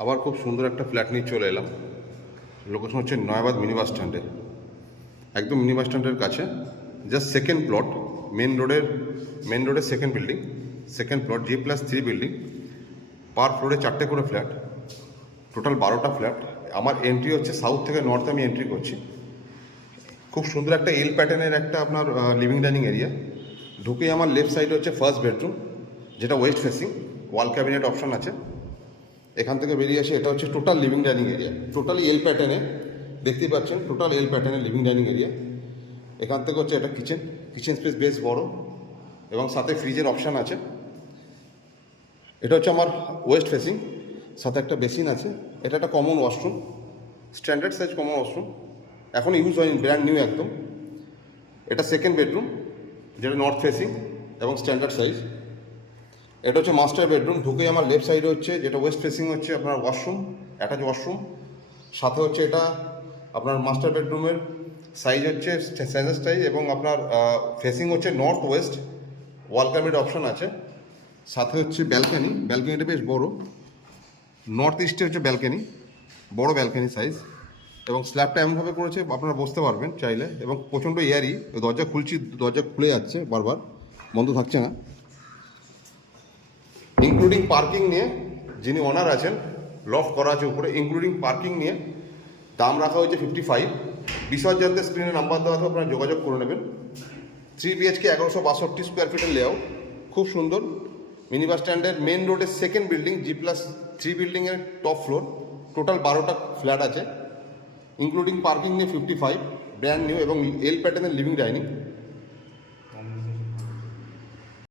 আবার খুব সুন্দর একটা ফ্ল্যাট নিয়ে চলে এলাম। লোকেশন হচ্ছে নয়াবাদ মিনি বাস স্ট্যান্ডে, একদম মিনি বাস স্ট্যান্ডের কাছে। জাস্ট সেকেন্ড প্লট, মেন রোডের second building, second plot, G+3 building. Per ফ্লোরে 4টে করে ফ্ল্যাট, টোটাল 12টা ফ্ল্যাট। আমার এন্ট্রি হচ্ছে সাউথ থেকে নর্থে আমি এন্ট্রি করছি। খুব সুন্দর একটা এল প্যাটার্নের একটা আপনার লিভিং ডাইনিং এরিয়া। ঢুকেই আমার লেফট সাইডে হচ্ছে ফার্স্ট বেডরুম, যেটা west facing, wall cabinet option আছে। এখান থেকে বেরিয়ে আসে এটা হচ্ছে total living dining area, totally L প্যাটার্নে, দেখতেই পাচ্ছেন টোটাল এল প্যাটার্নের লিভিং ডাইনিং এরিয়া। এখান থেকে হচ্ছে এটা কিচেন স্পেস বেশ বড় এবং সাথে ফ্রিজের অপশান আছে। এটা হচ্ছে আমার ওয়েস্ট ফেসিং, সাথে একটা বেসিন আছে। এটা একটা common washroom, standard size common washroom, এখন ইউজ হয়নি, ব্র্যান্ড নিউ একদম। এটা সেকেন্ড বেডরুম, যেটা নর্থ ফেসিং এবং স্ট্যান্ডার্ড সাইজ। এটা হচ্ছে মাস্টার বেডরুম। ঢুকেই আমার লেফট সাইডে হচ্ছে, যেটা ওয়েস্ট ফেসিং, হচ্ছে আপনার ওয়াশরুম, অ্যাটাচ ওয়াশরুম। সাথে হচ্ছে এটা আপনার মাস্টার বেডরুমের সাইজ হচ্ছে স্ট্যান্ডার্ড সাইজ এবং আপনার ফেসিং হচ্ছে নর্থ ওয়েস্ট, ওয়াল ক্যাবিনেট অপশন আছে। সাথে হচ্ছে ব্যালকানিটা বেশ বড়, নর্থ ইস্টে হচ্ছে ব্যালকানি, বড় ব্যালকানি সাইজ। এবং স্ল্যাবটা এমনভাবে করেছে আপনারা বসতে পারবেন চাইলে, এবং প্রচণ্ড এয়ারি। দরজা খুলছি, দরজা খুলে যাচ্ছে বারবার, বন্ধ থাকছে না। ইনক্লুডিং পার্কিং নিয়ে, যিনি ওনার আছেন, লফট করা আছে উপরে, ইনক্লুডিং পার্কিং নিয়ে দাম রাখা হয়েছে 55। বিসর্জনতে স্ক্রিনে নাম্বার দেওয়া আছে, আপনারা যোগাযোগ করে নেবেন। 3 BHK 1162 স্কোয়ার ফিটের লেআউট, খুব সুন্দর। মিনি বাস স্ট্যান্ডের মেন রোডের সেকেন্ড বিল্ডিং, G+3 বিল্ডিংয়ের টপ ফ্লোর, টোটাল 12টা ফ্ল্যাট আছে, ইনক্লুডিং পার্কিং নিয়ে 55, ব্র্যান্ড নিউ এবং এল প্যাটার্নের লিভিং ডাইনিং।